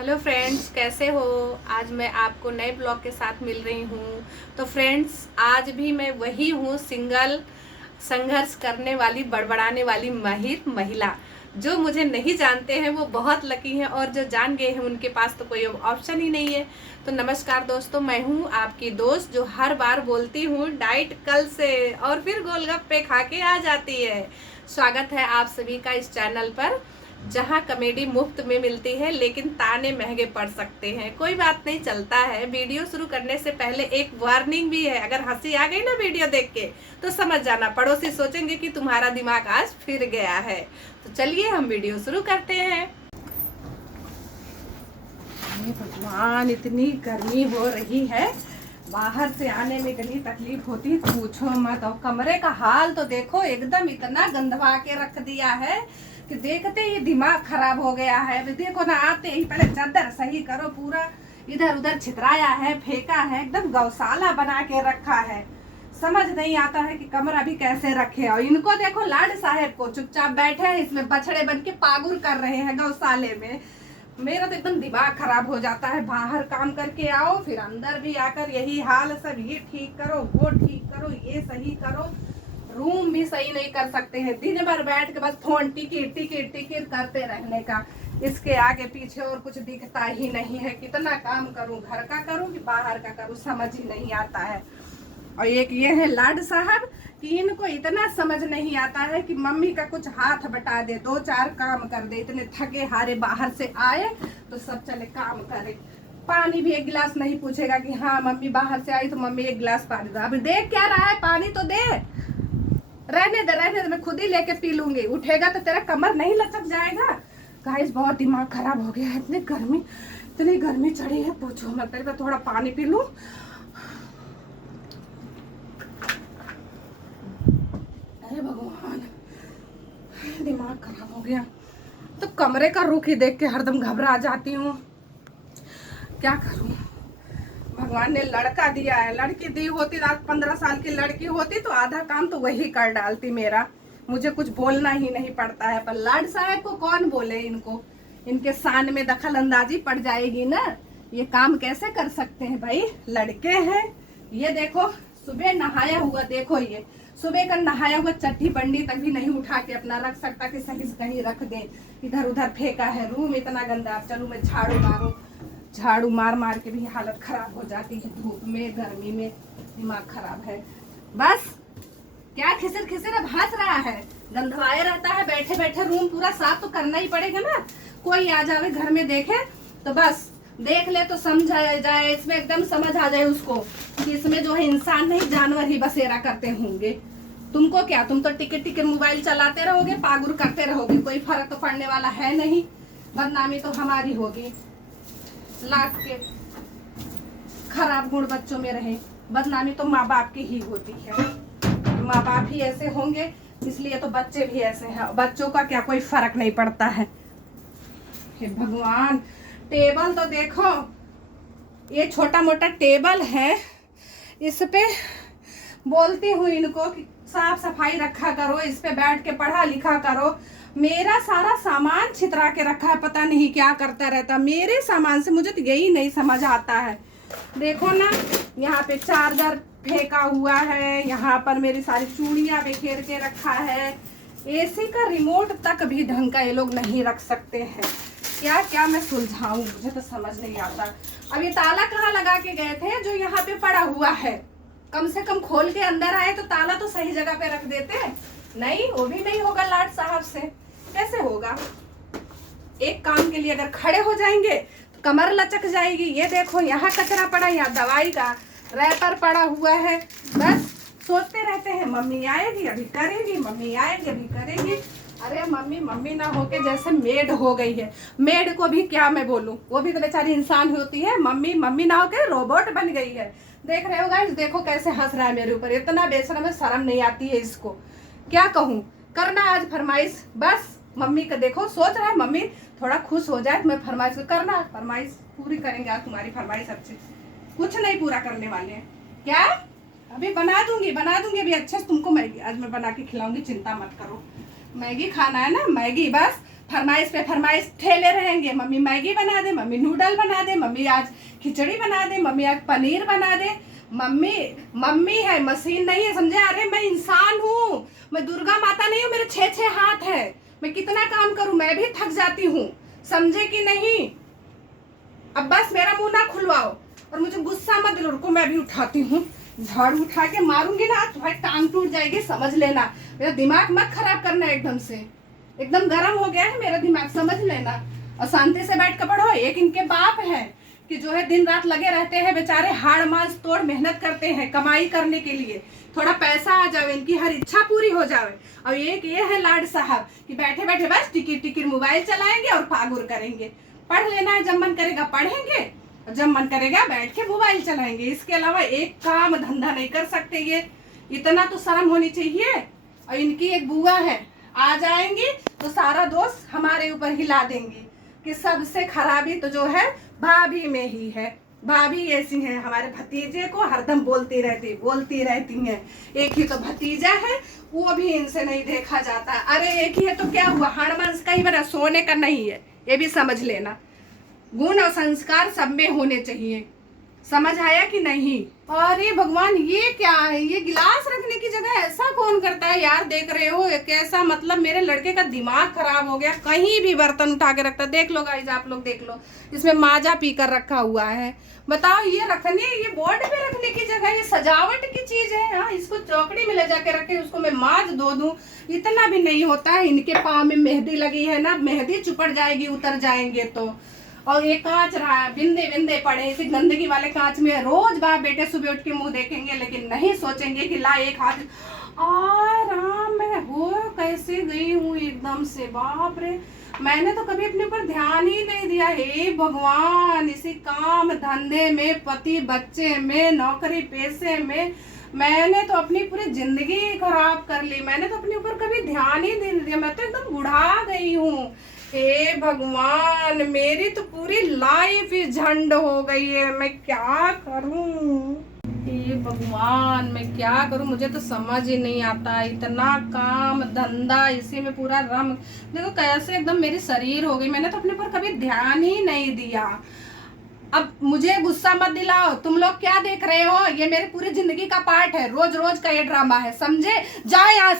Hello friends, कैसे हो। आज मैं आपको नए ब्लॉग के साथ मिल रही हूँ। तो फ्रेंड्स, आज भी मैं वही हूँ, सिंगल, संघर्ष करने वाली, बड़बड़ाने वाली माहिर महिला। जो मुझे नहीं जानते हैं वो बहुत लकी हैं, और जो जान गए हैं उनके पास तो कोई ऑप्शन ही नहीं है। तो नमस्कार दोस्तों, मैं हूँ आपकी दोस्त जो हर बार बोलती हूँ डाइट कल से, और फिर गोलगप्पे खा के आ जाती है। स्वागत है आप सभी का इस चैनल पर, जहाँ कॉमेडी मुफ्त में मिलती है लेकिन ताने महंगे पड़ सकते हैं। कोई बात नहीं, चलता है। वीडियो शुरू करने से पहले एक वार्निंग भी है। अगर हंसी आ गई ना वीडियो देख के तो समझ जाना, पड़ोसी सोचेंगे कि तुम्हारा दिमाग आज फिर गया है। तो चलिए हम वीडियो शुरू करते हैं। हे भगवान, इतनी गर्मी हो रही है, बाहर से आने में इतनी तकलीफ होती है, पूछो मत। और कमरे का हाल तो देखो, एकदम इतना गंदवा के रख दिया है कि देखते ही दिमाग खराब हो गया है। देखो ना, आते ही पहले चादर सही करो, पूरा इधर उधर छितराया है, फेंका है, एकदम गौशाला बना के रखा है। समझ नहीं आता है कि कमरा भी कैसे रखे। और इनको देखो, लाड साहब को चुपचाप बैठे हैं इसमें, बछड़े बन के पागुर कर रहे हैं गौशाले में। मेरा तो एकदम दिमाग खराब हो जाता है। बाहर काम करके आओ, फिर अंदर भी आकर यही हाल, सब ये ठीक करो, वो ठीक करो, ये सही करो। रूम भी सही नहीं कर सकते हैं। दिन भर बैठ के बस फोन टिकिट टिकिट टिकिट करते रहने का, इसके आगे पीछे और कुछ दिखता ही नहीं है। कितना काम करूं, घर का करूं कि बाहर का करूं, समझ ही नहीं आता है। और एक ये है लाड साहब कि इनको इतना समझ नहीं आता है कि मम्मी का कुछ हाथ बटा दे, दो चार काम कर दे। इतने थके हारे बाहर से आए तो सब चले काम करे। पानी भी एक गिलास नहीं पूछेगा कि हाँ मम्मी बाहर से आई तो मम्मी एक गिलास पानी दो। अभी देख क्या रहा है, पानी तो दे। रहने दे, मैं खुद ही लेके पी लूंगी। उठेगा तो तेरा कमर नहीं लचक जाएगा। गाइस, बहुत दिमाग खराब हो गया है। इतनी गर्मी चढ़ी है, पूछो मत। मैं थोड़ा पानी पी लूं। अरे भगवान, दिमाग खराब हो गया। तो कमरे का रुख ही देख के हरदम घबरा जाती हूँ। क्या करूं। भगवान ने लड़का दिया है, लड़की दी होती, आज 15 साल की लड़की होती तो आधा काम तो वही कर डालती मेरा। मुझे कुछ बोलना ही नहीं पड़ता है। पर लाड साहब को कौन बोले, इनको इनके शान में दखल अंदाजी पड़ जाएगी ना। ये काम कैसे कर सकते हैं भाई, लड़के हैं। ये देखो, सुबह नहाया हुआ, देखो ये सुबह का नहाया हुआ चट्टी बंडी तक भी नहीं उठा के अपना रख सकता कि सही से कहीं रख दे। इधर उधर फेंका है, रूम इतना गंदा। अब चलू मैं झाड़ू मारूं। झाड़ू मार मार के भी हालत खराब हो जाती है, धूप में गर्मी में दिमाग खराब है। बस क्या खिसर खिसर अब हंस रहा है, गंधवाए रहता है। बैठे बैठे रूम पूरा साफ तो करना ही पड़ेगा ना। कोई आ जावे घर में देखे तो बस देख ले तो समझ जाए, इसमें एकदम समझ आ जाए उसको कि इसमें जो है इंसान नहीं जानवर ही बसेरा करते होंगे। तुमको क्या, तुम तो टिकट टिकट मोबाइल चलाते रहोगे, पागुर करते रहोगे, कोई फर्क तो पड़ने वाला है नहीं। बदनामी तो हमारी होगी। लाख के खराब गुण बच्चों में रहे, बदनामी तो माँ बाप की ही होती है। माँ बाप ही ऐसे होंगे इसलिए तो बच्चे भी ऐसे हैं। बच्चों का क्या कोई फर्क नहीं पड़ता है। हे भगवान, टेबल तो देखो, ये छोटा मोटा टेबल है, इस पे बोलती हूँ इनको कि साफ सफाई रखा करो, इस पे बैठ के पढ़ा लिखा करो। मेरा सारा सामान छितरा के रखा है, पता नहीं क्या करता रहता मेरे सामान से। मुझे तो यही नहीं समझ आता है। देखो ना, यहाँ पे चार्जर फेंका हुआ है, यहाँ पर मेरी सारी चूड़ियां बिखेर के रखा है। एसी का रिमोट तक भी ढंग का ये लोग नहीं रख सकते हैं। क्या क्या मैं सुलझाऊं, मुझे तो समझ नहीं आता। अब ये ताला कहाँ लगा के गए थे जो यहाँ पे पड़ा हुआ है। कम से कम खोल के अंदर आए तो ताला तो सही जगह पे रख देते। नहीं, वो भी नहीं होगा लाड साहब से। कैसे होगा। एक काम के लिए अगर खड़े हो जाएंगे तो कमर लचक जाएगी। ये देखो, यहाँ कचरा पड़ा, यहाँ दवाई का रैपर पड़ा हुआ है। बस सोचते रहते हैं मम्मी आएगी अभी करेगी, मम्मी आएगी अभी करेगी। अरे मम्मी मम्मी ना होके जैसे मेड हो गई है। मेड को भी क्या मैं बोलूं, वो भी तो बेचारी इंसान होती है। मम्मी मम्मी ना होके रोबोट बन गई है। देख रहे हो गाइस, देखो कैसे हंस रहा है मेरे ऊपर। इतना बेशरम है, शर्म नहीं आती है इसको। क्या कहूँ, करना आज फरमाइश। बस मम्मी का देखो, सोच रहा है मम्मी थोड़ा खुश हो जाए तो मैं फरमाइश करना, फरमाइश पूरी करेंगे आज। तुम्हारी फरमाइश अच्छे कुछ नहीं पूरा करने वाले हैं क्या। अभी बना दूंगी अभी अच्छे से तुमको मैगी आज मैं बना के खिलाऊंगी, चिंता मत करो। मैगी खाना है ना, मैगी बस फरमाइश पे फरमाइश ठेले रहेंगे। मम्मी मैगी बना दे, मम्मी नूडल बना दे, मम्मी आज खिचड़ी बना दे, मम्मी आज पनीर बना दे। मम्मी मम्मी है, मशीन नहीं है, समझे? अरे मैं इंसान हूँ, मैं दुर्गा माता नहीं हूँ, मेरे 6 हाथ है। मैं कितना काम करूँ, मैं भी थक जाती हूँ, समझे कि नहीं? अब बस मेरा मुंह ना खुलवाओ और मुझे गुस्सा मत दिलाओ। रुको मैं भी उठाती हूँ, झाड़ू उठा के मारूंगी ना तो भाई टांग टूट जाएगी, समझ लेना। मेरा दिमाग मत खराब करना, एकदम से एकदम गर्म हो गया है मेरा दिमाग, समझ लेना। और शांति से बैठ कर पढ़ो। एक इनके बाप है कि जो है दिन रात लगे रहते हैं बेचारे, हाड़ मांस तोड़ मेहनत करते हैं कमाई करने के लिए, थोड़ा पैसा आ जाए, इनकी हर इच्छा पूरी हो जाए। और एक ये है लाड साहब कि बैठे बैठे बस टिकिट टिकिट मोबाइल चलाएंगे और पागुर करेंगे। पढ़ लेना है, जब मन करेगा पढ़ेंगे, जब मन करेगा बैठ के मोबाइल चलाएंगे। इसके अलावा एक काम धंधा नहीं कर सकते ये, इतना तो शर्म होनी चाहिए। और इनकी एक बुआ है, आ जाएंगी तो सारा दोष हमारे ऊपर हिला देंगी कि सबसे खराबी तो जो है भाभी में ही है। भाभी ऐसी है, हमारे भतीजे को हरदम बोलती रहती हैं। एक ही तो भतीजा है, वो भी इनसे नहीं देखा जाता। अरे एक ही है तो क्या हुआ, हाड़ मांस का ही बना, सोने का नहीं है, ये भी समझ लेना। गुण और संस्कार सब में होने चाहिए, समझ आया कि नहीं? अरे भगवान, ये क्या है? ये गिलास रखने की जगह ऐसा कौन करता है यार? देख रहे हो कैसा, मतलब मेरे लड़के का दिमाग खराब हो गया, कहीं भी बर्तन उठा के रखता। देख लो गाइस, आप लोग देख लो, इसमें माजा पी कर रखा हुआ है। बताओ, ये रखने, ये बोर्ड पे रखने की जगह, ये सजावट की चीज है। हाँ, इसको चौकड़ी में ले जाके रखे, उसको मैं माज धो दूं, इतना भी नहीं होता है। इनके पाँव में मेहंदी लगी है ना, मेहंदी चुपड़ जाएगी उतर जाएंगे तो। और ये कांच रहा है, बिंदे बिंदे पड़े, इसी गंदगी वाले कांच में रोज बाप बेटे सुबह उठ के मुंह देखेंगे, लेकिन नहीं सोचेंगे कि ला एक हाथ। आराम में हो कैसे गई हूँ एकदम से, बाप रे। मैंने तो कभी अपने ऊपर ध्यान ही नहीं दिया। हे भगवान, इसी काम धंधे में, पति बच्चे में, नौकरी पैसे में मैंने तो अपनी पूरी जिंदगी खराब कर ली। मैंने तो अपने ऊपर कभी ध्यान ही नहीं दिया, मैं तो एकदम बुढ़ा गई हूँ। हे भगवान, मेरी तो पूरी लाइफ ही झंड हो गई है, मैं क्या करूं? हे भगवान, मैं क्या करूं? मुझे तो समझ ही नहीं आता, इतना काम धंधा इसी में पूरा रम। देखो कैसे एकदम मेरी शरीर हो गई, मैंने तो अपने पर कभी ध्यान ही नहीं दिया। अब मुझे गुस्सा मत दिलाओ, तुम लोग क्या देख रहे हो? ये मेरी पूरी जिंदगी का पार्ट है, रोज रोज का ये ड्रामा है, समझे? जाओ यहाँ से।